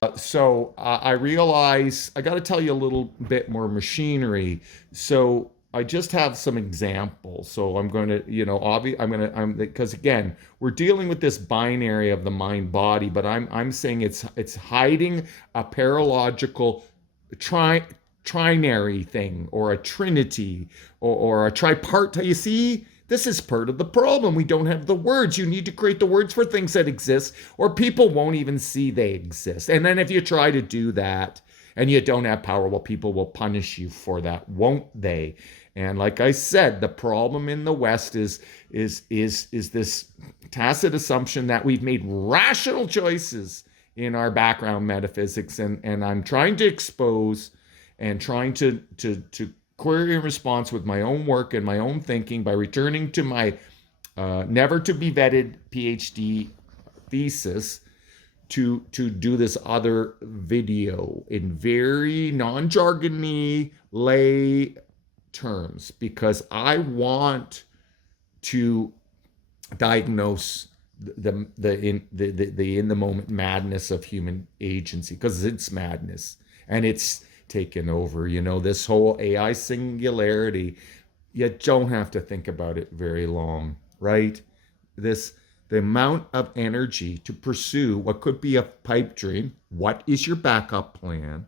I realize I got to tell you a little bit more machinery. So I just have some examples. So I'm going to, because again, we're dealing with this binary of the mind body, but I'm saying it's hiding a paralogical tri trinary thing or a trinity or a tripartite. You see, this is part of the problem. We don't have the words. You need to create the words for things that exist, or people won't even see they exist. And then if you try to do that and you don't have power, well, people will punish you for that, won't they? And like I said, the problem in the West is this tacit assumption that we've made rational choices in our background metaphysics, and I'm trying to expose and trying to query and response with my own work and my own thinking by returning to my never to be vetted PhD thesis to do this other video in very non-jargony lay terms, because I want to diagnose the in the moment madness of human agency, because it's madness and it's taken over. This whole AI singularity, you don't have to think about it very long, right? This The amount of energy to pursue what could be a pipe dream, what is your backup plan,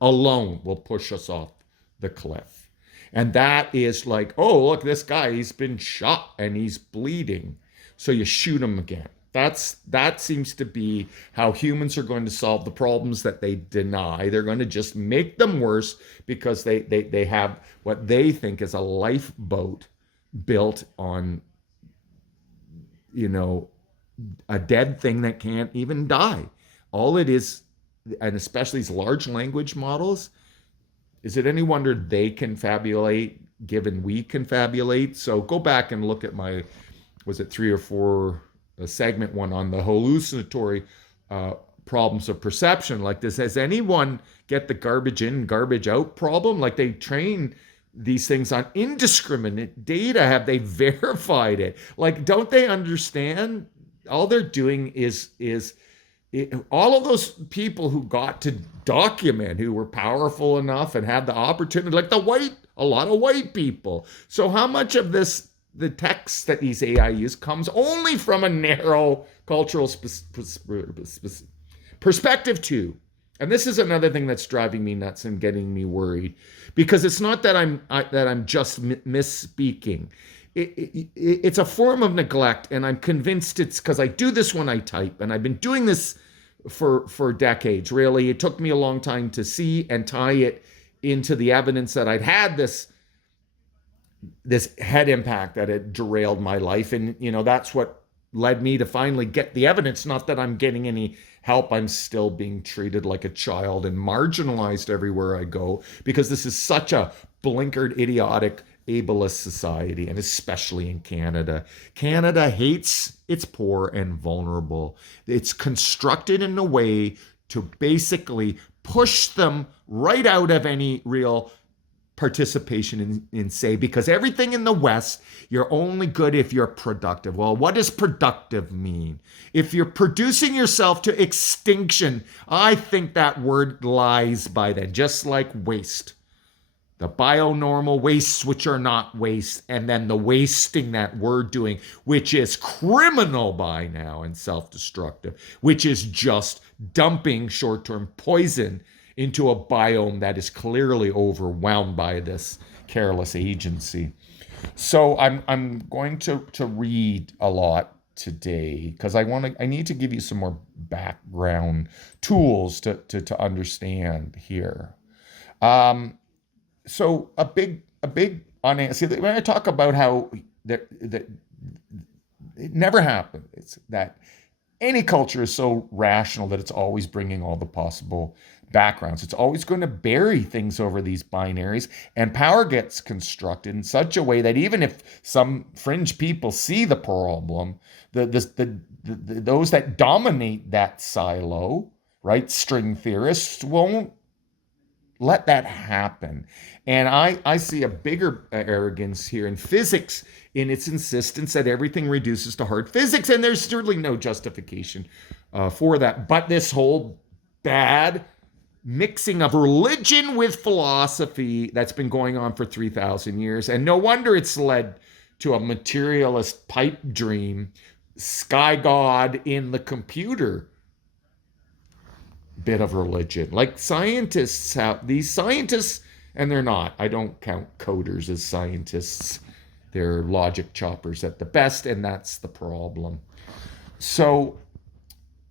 alone will push us off the cliff. And that is like, oh, look, this guy, he's been shot and he's bleeding. So you shoot him again. That seems to be how humans are going to solve the problems that they deny. They're going to just make them worse because they have what they think is a lifeboat built on, you know, a dead thing that can't even die. All it is, and especially these large language models, is it any wonder they confabulate given we confabulate? So go back and look at my, was it 3 or 4 segment one on the hallucinatory uh, problems of perception. Like this, has anyone get the garbage in, garbage out problem? Like they train these things on indiscriminate data. Have they verified it? Like, don't they understand? All they're doing is all of those people who got to document, who were powerful enough and had the opportunity, like a lot of white people. So how much of this, the text that these AI use, comes only from a narrow cultural perspective too? And this is another thing that's driving me nuts and getting me worried, because it's not that I'm just misspeaking. It's a form of neglect, and I'm convinced it's because I do this when I type, and I've been doing this for decades. Really, it took me a long time to see and tie it into the evidence that I'd had this head impact that had derailed my life, and that's what led me to finally get the evidence. Not that I'm getting any help. I'm still being treated like a child and marginalized everywhere I go, because this is such a blinkered, idiotic, ableist society, and especially in Canada. Canada hates its poor and vulnerable. It's constructed in a way to basically push them right out of any real participation in say, because everything in the West, you're only good if you're productive. Well, what does productive mean? If you're producing yourself to extinction, I think that word lies by then, just like waste. The bionormal wastes, which are not waste, and then the wasting that we're doing, which is criminal by now and self-destructive, which is just dumping short-term poison into a biome that is clearly overwhelmed by this careless agency. So I'm going to read a lot today, because I need to give you some more background tools to understand here. So a big unanswered. When I talk about how that it never happened, it's that any culture is so rational that it's always bringing all the possible backgrounds. It's always going to bury things over these binaries, and power gets constructed in such a way that even if some fringe people see the problem, those that dominate that silo, right, string theorists, won't let that happen. And I see a bigger arrogance here in physics, in its insistence that everything reduces to hard physics. And there's certainly no justification for that. But this whole bad mixing of religion with philosophy that's been going on for 3,000 years. And no wonder it's led to a materialist pipe dream, sky god in the computer bit of religion. Like scientists have, these scientists, and they're not, I don't count coders as scientists. They're logic choppers at the best, and that's the problem. So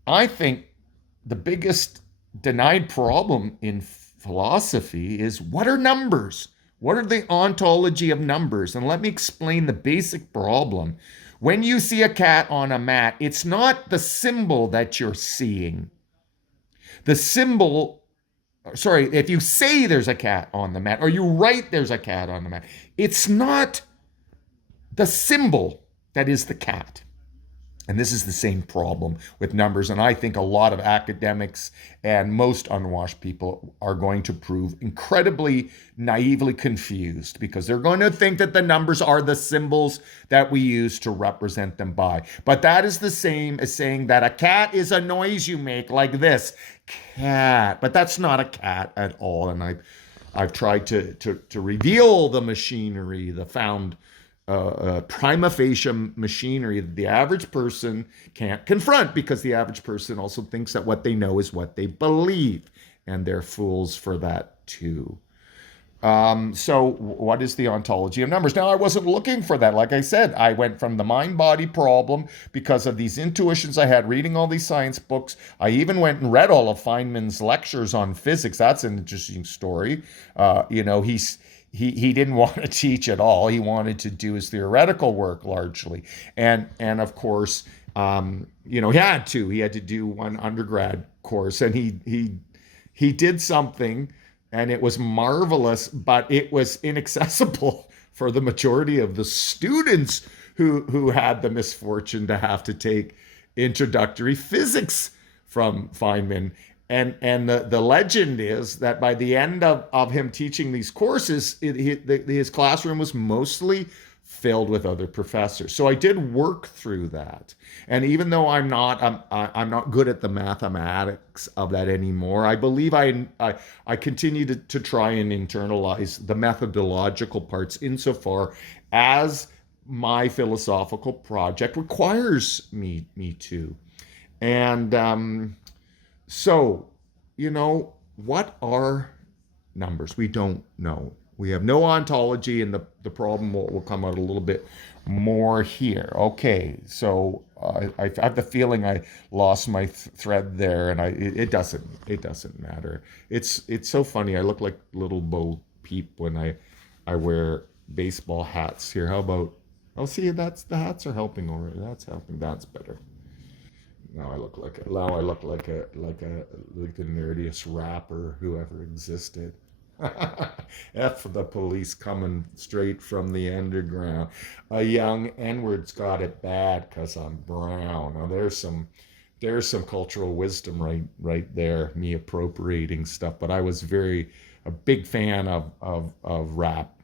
I think the biggest denied problem in philosophy is, what are numbers? What are the ontology of numbers? And let me explain the basic problem. When you see a cat on a mat, it's not the symbol that you're seeing. The symbol, sorry, if you say there's a cat on the mat, or you write there's a cat on the mat, it's not the symbol that is the cat. And this is the same problem with numbers. And I think a lot of academics and most unwashed people are going to prove incredibly naively confused, because they're going to think that the numbers are the symbols that we use to represent them by. But that is the same as saying that a cat is a noise you make like this, cat. But that's not a cat at all. And I've tried to reveal the machinery, the found prima facie machinery that the average person can't confront, because the average person also thinks that what they know is what they believe, and they're fools for that too. So what is the ontology of numbers? Now, I wasn't looking for that. Like I said, I went from the mind-body problem because of these intuitions I had reading all these science books. I even went and read all of Feynman's lectures on physics. That's an interesting story. He didn't want to teach at all. He wanted to do his theoretical work largely, and of course, he had to. He had to do one undergrad course, and he did something, and it was marvelous, but it was inaccessible for the majority of the students who had the misfortune to have to take introductory physics from Feynman. And the legend is that by the end of him teaching these courses, his classroom was mostly filled with other professors. So I did work through that. And even though I'm not good at the mathematics of that anymore, I believe I continue to try and internalize the methodological parts insofar as my philosophical project requires me to. And so, what are numbers? We don't know. We have no ontology, and the problem will come out a little bit more here. Okay, so I have the feeling I lost my thread there, and it doesn't matter. It's so funny. I look like little Bo Peep when I wear baseball hats here. How about? Oh, see, the hats are helping over. That's helping. That's better. Now I look like the nerdiest rapper who ever existed. F the police coming straight from the underground. A young N-word's got it bad because I'm brown. Now there's some cultural wisdom right there, me appropriating stuff. But I was a big fan of rap.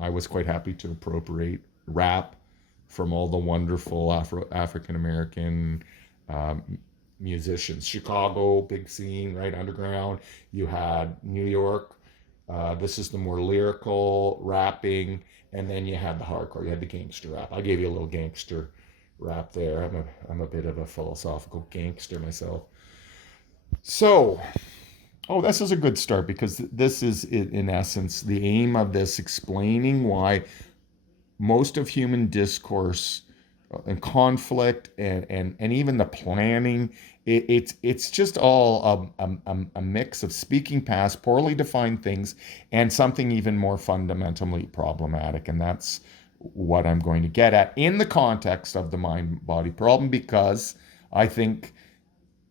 I was quite happy to appropriate rap from all the wonderful African American musicians. Chicago, big scene, right? Underground. You had New York. This is the more lyrical rapping, and then you had the hardcore. You had the gangster rap. I gave you a little gangster rap there. I'm a bit of a philosophical gangster myself. So, this is a good start, because this is in essence the aim of this, explaining why most of human discourse and conflict and even the planning, it's just all a mix of speaking past poorly defined things and something even more fundamentally problematic. And that's what I'm going to get at in the context of the mind-body problem, because I think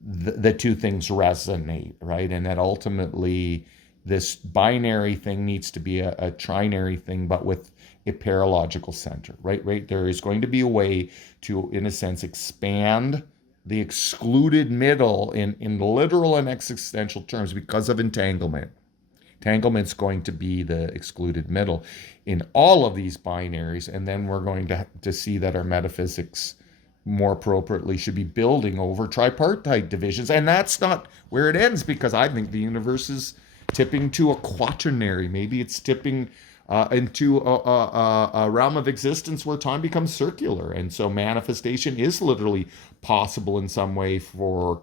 the two things resonate, right? And that ultimately this binary thing needs to be a trinary thing, but with a paralogical center, right? There is going to be a way to, in a sense, expand the excluded middle in literal and existential terms because of entanglement. Entanglement's going to be the excluded middle in all of these binaries, and then we're going to see that our metaphysics more appropriately should be building over tripartite divisions. And that's not where it ends, because I think the universe is tipping to a quaternary. Maybe it's tipping into a realm of existence where time becomes circular. And so manifestation is literally possible in some way for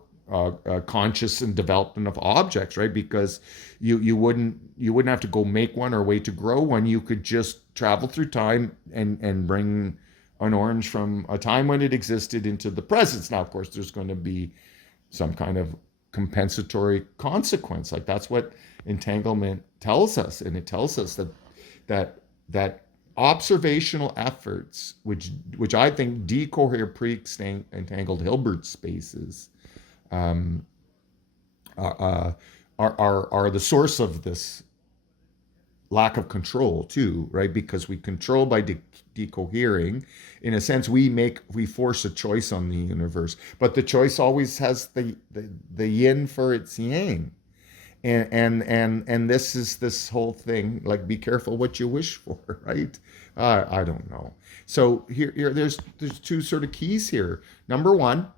conscious and development of objects, right? Because you wouldn't have to go make one or wait to grow one. You could just travel through time and bring an orange from a time when it existed into the present. Now, of course, there's going to be some kind of compensatory consequence. Like that's what entanglement tells us, and it tells us that observational efforts, which I think decohere pre-entangled Hilbert spaces, um, are the source of this lack of control too, right? Because we control by decohering. In a sense, we force a choice on the universe, but the choice always has the yin for its yang. And this is this whole thing, like be careful what you wish for, right? I don't know. So there's two sort of keys here. Number one,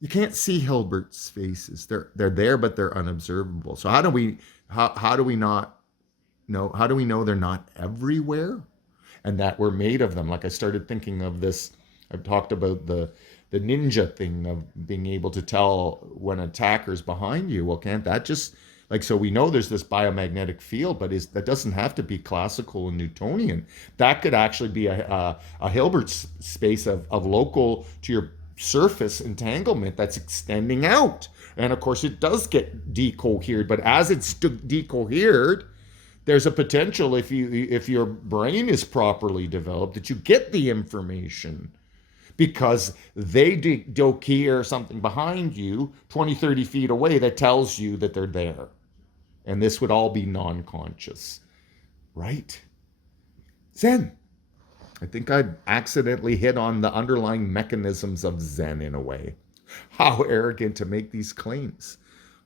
you can't see Hilbert's faces. They're there, but they're unobservable. So how do we not know? How do we know they're not everywhere, and that we're made of them? Like I started thinking of this. I've talked about the ninja thing of being able to tell when an attacker's behind you. Well, can't that just like, so we know there's this biomagnetic field, but that doesn't have to be classical and Newtonian. That could actually be a Hilbert space of local to your surface entanglement that's extending out. And of course, it does get decohered, but as it's decohered, there's a potential, if your brain is properly developed, that you get the information because they decohere something behind you 20, 30 feet away that tells you that they're there. And this would all be non-conscious, right? Zen. I think I accidentally hit on the underlying mechanisms of Zen in a way. How arrogant to make these claims.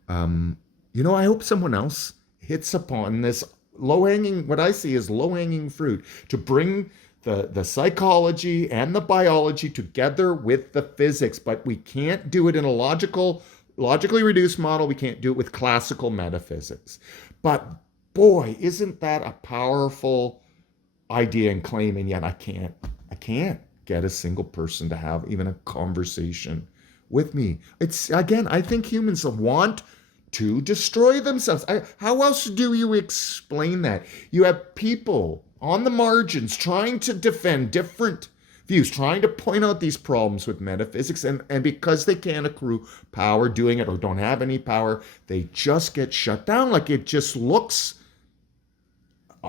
I hope someone else hits upon this low-hanging, what I see as low-hanging fruit, to bring the psychology and the biology together with the physics. But we can't do it in a logically reduced model. We can't do it with classical metaphysics. But boy, isn't that a powerful idea and claim, and yet I can't get a single person to have even a conversation with me. It's, again, I think humans want to destroy themselves. How else do you explain that? You have people on the margins trying to defend different views, trying to point out these problems with metaphysics, and because they can't accrue power doing it or don't have any power, they just get shut down. Like it just looks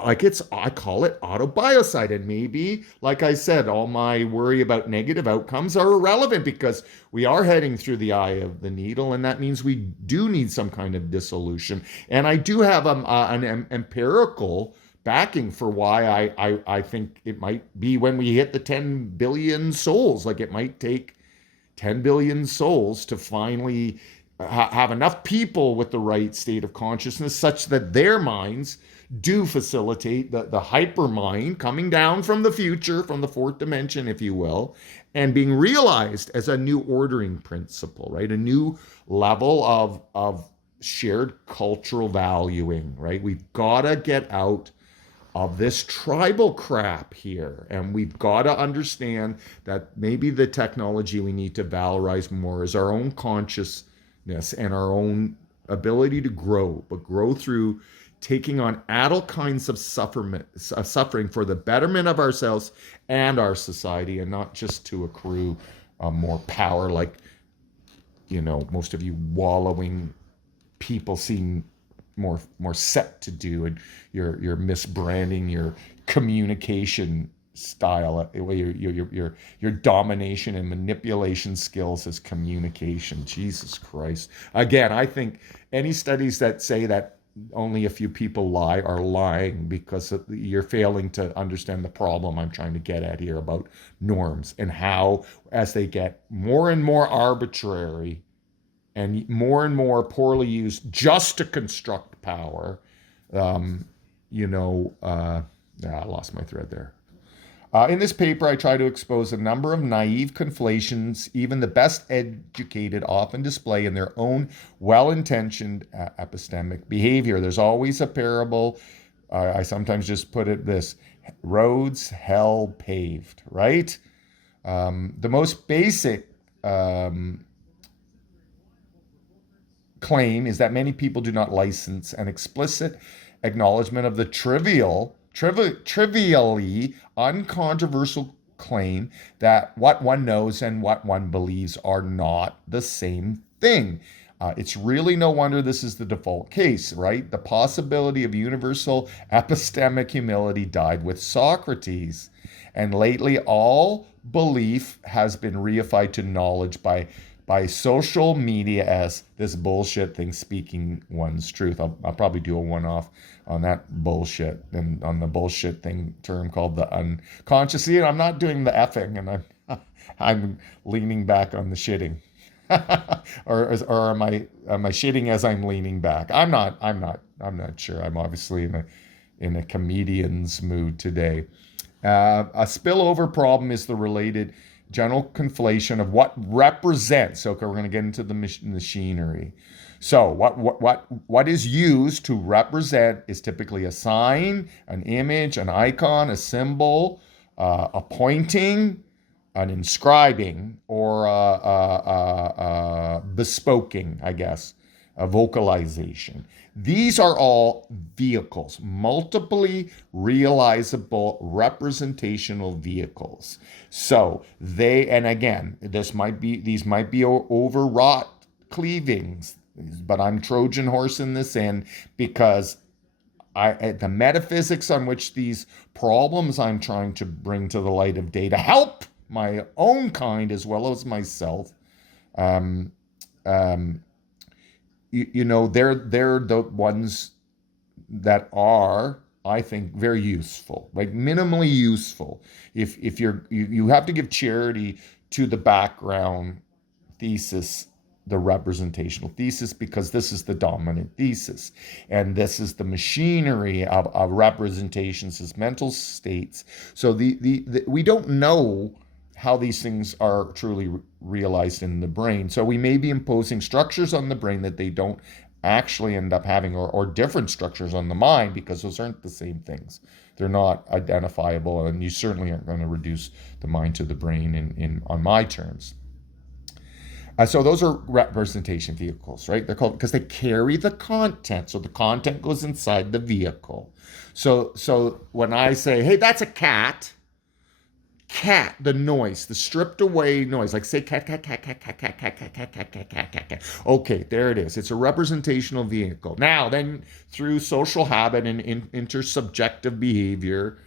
like I call it autobiocide. And maybe, like I said, all my worry about negative outcomes are irrelevant because we are heading through the eye of the needle, and that means we do need some kind of dissolution. And I do have an empirical backing for why I think it might be when we hit the 10 billion souls. Like it might take 10 billion souls to finally have enough people with the right state of consciousness such that their minds do facilitate the hyper mind coming down from the future, from the fourth dimension, if you will, and being realized as a new ordering principle, right? A new level of shared cultural valuing, right? We've got to get out of this tribal crap here. And we've got to understand that maybe the technology we need to valorize more is our own consciousness and our own ability to grow, but grow through taking on adult kinds of suffering for the betterment of ourselves and our society, and not just to accrue more power, like, most of you wallowing people seem more set to do, and you're misbranding your communication style, your domination and manipulation skills as communication. Jesus Christ. Again, I think any studies that say that only a few people lie are lying, because you're failing to understand the problem I'm trying to get at here about norms, and how, as they get more and more arbitrary and more poorly used just to construct power, I lost my thread there. In this paper, I try to expose a number of naive conflations even the best educated often display in their own well-intentioned epistemic behavior. There's always a parable. I sometimes just put it this: roads hell paved, right? The most basic claim is that many people do not license an explicit acknowledgement of the trivially uncontroversial claim that what one knows and what one believes are not the same thing. It's really no wonder this is the default case, right? The possibility of universal epistemic humility died with Socrates. And lately, all belief has been reified to knowledge by social media as this bullshit thing speaking one's truth. I'll probably do a one-off on that bullshit and on the bullshit thing term called the unconscious. See, I'm not doing the effing, and I'm leaning back on the shitting. or am I shitting as I'm leaning back? I'm not sure. I'm obviously in a comedian's mood today. A spillover problem is the related general conflation of what represents. Okay, we're going to get into the machinery. So what is used to represent is typically a sign, an image, an icon, a symbol, a pointing, an inscribing, or a bespoking, I guess, a vocalization. These are all vehicles, multiply realizable representational vehicles. So and again, these might be overwrought cleavings, but I'm Trojan horsing this in because the metaphysics on which these problems I'm trying to bring to the light of data help my own kind as well as myself. They're the ones that are, I think, very useful, like minimally useful. If you have to give charity to the background thesis, the representational thesis, because this is the dominant thesis, and this is the machinery of representations as mental states. So we don't know how these things are truly realized in the brain. So we may be imposing structures on the brain that they don't actually end up having, or different structures on the mind, because those aren't the same things. They're not identifiable, and you certainly aren't going to reduce the mind to the brain on my terms. So those are representation vehicles, right? They're called because they carry the content. So the content goes inside the vehicle. So when I say, hey, that's a cat, the noise, the stripped away noise, like say cat. Okay, there it is. It's a representational vehicle. Now, then through social habit and intersubjective behavior,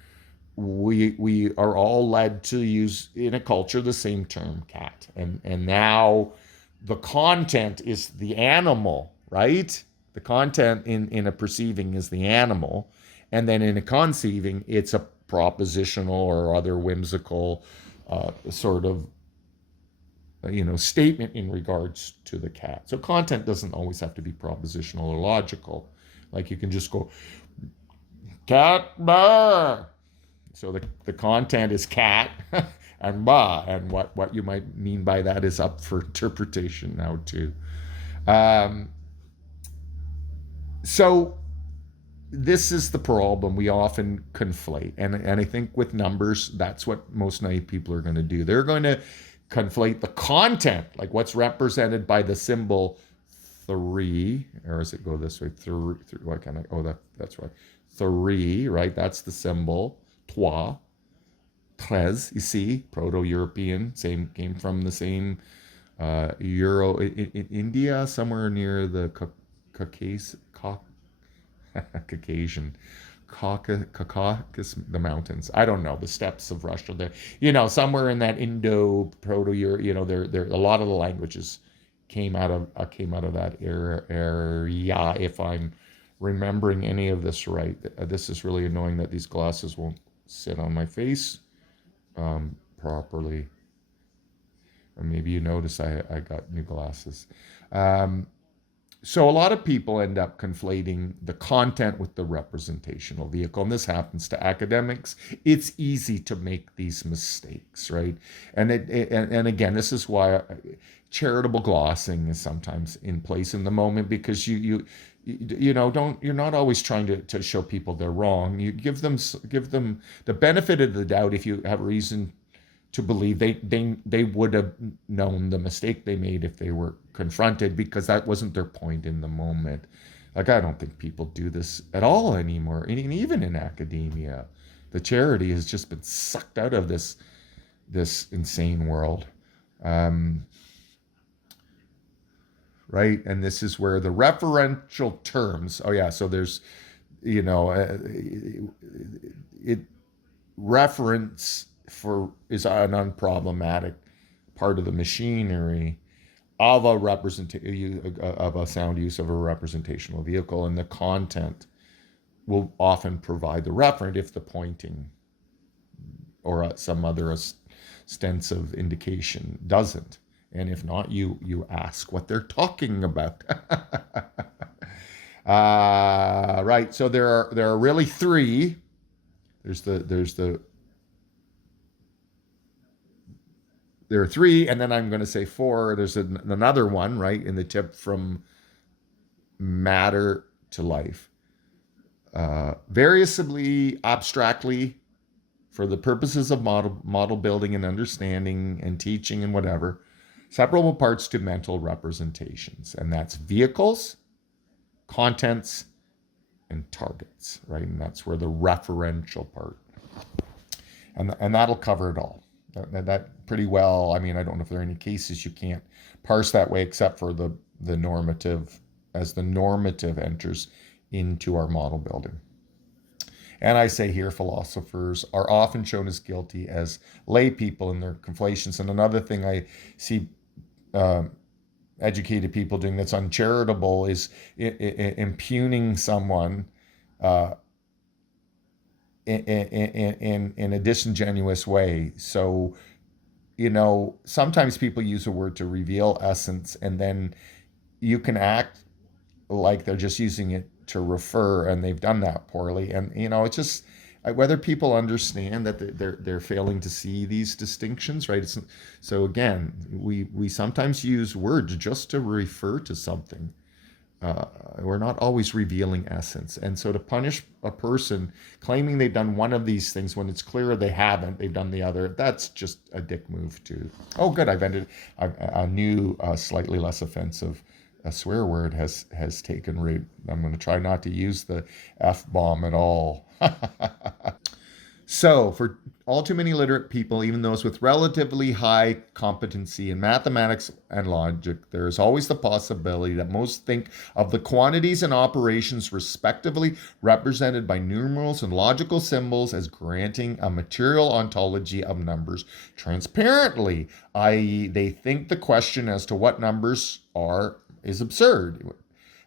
we are all led to use in a culture the same term, cat. And now the content is the animal, right? The content in a perceiving is the animal. And then in a conceiving, it's a propositional or other whimsical sort of statement in regards to the cat. So content doesn't always have to be propositional or logical. Like you can just go, cat bah. So the content is cat and bah, and what you might mean by that is up for interpretation now too. So this is the problem we often conflate. And I think with numbers, that's what most naive people are going to do. They're going to conflate the content, like what's represented by the symbol 3, or does it go this way? 3, what kind of, that's right. 3, right? That's the symbol. 3, 13, you see, Proto-European, came from the same Euro, in India, somewhere near the Caucasus, the mountains. I don't know, the steppes of Russia there. Somewhere in that Indo-Proto-Euro, there a lot of the languages came out of that area. If I'm remembering any of this right, this is really annoying that these glasses won't sit on my face properly. Or maybe you notice I got new glasses. So a lot of people end up conflating the content with the representational vehicle, and this happens to academics. It's easy to make these mistakes, right? And again, this is why charitable glossing is sometimes in place in the moment, because you know, don't you're not always trying to show people they're wrong. You give them the benefit of the doubt if you have reason to believe they would have known the mistake they made if they were confronted, because that wasn't their point in the moment. Like, I don't think people do this at all anymore, and even in academia. The charity has just been sucked out of this insane world. Um, right? And this is where the referential terms, oh yeah, so there's, you know, it reference for is an unproblematic part of the machinery of a of a sound use of a representational vehicle, and the content will often provide the referent if the pointing or some other ostensive indication doesn't. And if not, you ask what they're talking about. Right. So there are really three. There's the there are three, and then I'm going to say four. There's another one, right, in the tip from matter to life. Variously, abstractly, for the purposes of model building and understanding and teaching and whatever, separable parts to mental representations. And that's vehicles, contents, and targets, right? And that's where the referential part. And that'll cover it all. That pretty well. I mean, I don't know if there are any cases you can't parse that way, except for the normative, as the normative enters into our model building. And I say here, philosophers are often shown as guilty as lay people in their conflations. And another thing I see educated people doing that's uncharitable is impugning someone in a disingenuous way. So, you know, sometimes people use a word to reveal essence, and then you can act like they're just using it to refer, and they've done that poorly. And you know, it's just whether people understand that they're failing to see these distinctions, right? So again, we sometimes use words just to refer to something. We're not always revealing essence. And so to punish a person claiming they've done one of these things when it's clear they haven't, they've done the other, that's just a dick move too. Oh, good, I've ended a new, slightly less offensive swear word has taken root. I'm going to try not to use the F-bomb at all. So, for all too many literate people, even those with relatively high competency in mathematics and logic, there is always the possibility that most think of the quantities and operations respectively represented by numerals and logical symbols as granting a material ontology of numbers transparently, i.e., they think the question as to what numbers are is absurd.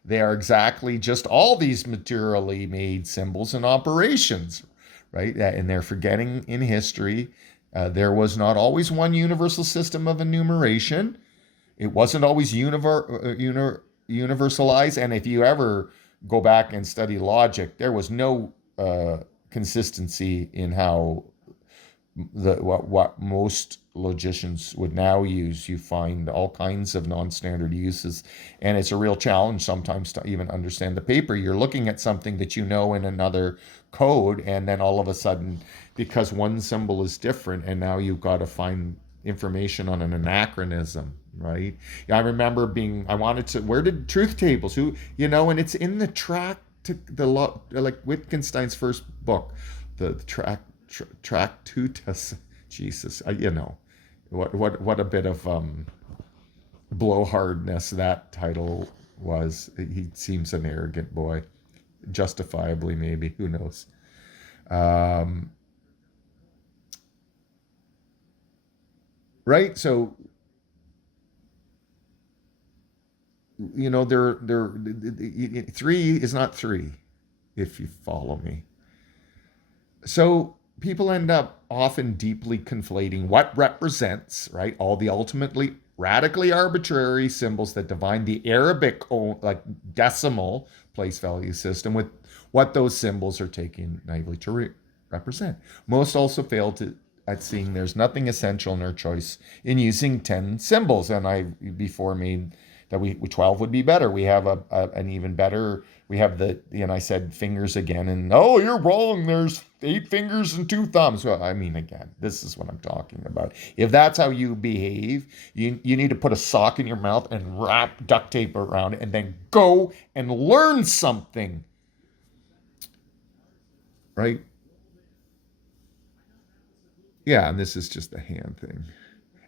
They are exactly just all these materially made symbols and operations, right? And they're forgetting in history, there was not always one universal system of enumeration. It wasn't always universalized. And if you ever go back and study logic, there was no consistency in how what most logicians would now use. You find all kinds of non-standard uses, and it's a real challenge sometimes to even understand the paper. You're looking at something that you know in another code, and then all of a sudden, because one symbol is different, and now you've got to find information on an anachronism, right? I remember I wanted to, where did truth tables, and it's in the track to like Wittgenstein's first book, the Tractatus. Jesus, what a bit of blowhardness that title was. He seems an arrogant boy, justifiably maybe. Who knows? Right. So three is not three, if you follow me. So people end up often deeply conflating what represents, right, all the ultimately radically arbitrary symbols that define the Arabic like decimal place value system with what those symbols are taken naively to represent. Most also fail to at seeing there's nothing essential in our choice in using 10 symbols. And I before made that we 12 would be better. We have an even better, we have the, and I said fingers again, and oh, you're wrong. There's 8 fingers and 2 thumbs. Well, I mean, again, this is what I'm talking about. If that's how you behave, you need to put a sock in your mouth and wrap duct tape around it and then go and learn something. Right? Yeah, and this is just a hand thing.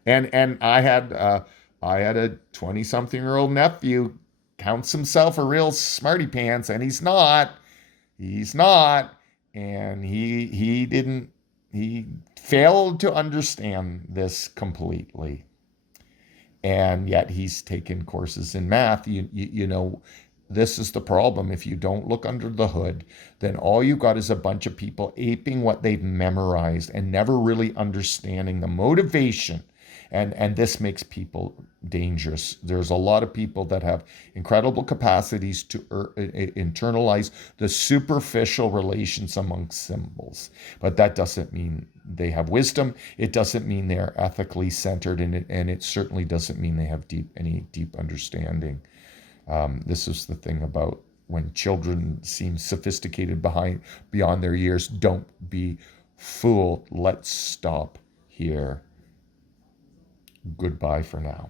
And I had a 20-something-year-old nephew counts himself a real smarty pants, and he's not. He's not. And he failed to understand this completely. And yet he's taken courses in math. You know, this is the problem. If you don't look under the hood, then all you got is a bunch of people aping what they've memorized and never really understanding the motivation. And this makes people dangerous. There's a lot of people that have incredible capacities to internalize the superficial relations amongst symbols, but that doesn't mean they have wisdom. It doesn't mean they're ethically centered in it, and it certainly doesn't mean they have any deep understanding. This is the thing about when children seem sophisticated beyond their years. Don't be fooled. Let's stop here. Goodbye for now.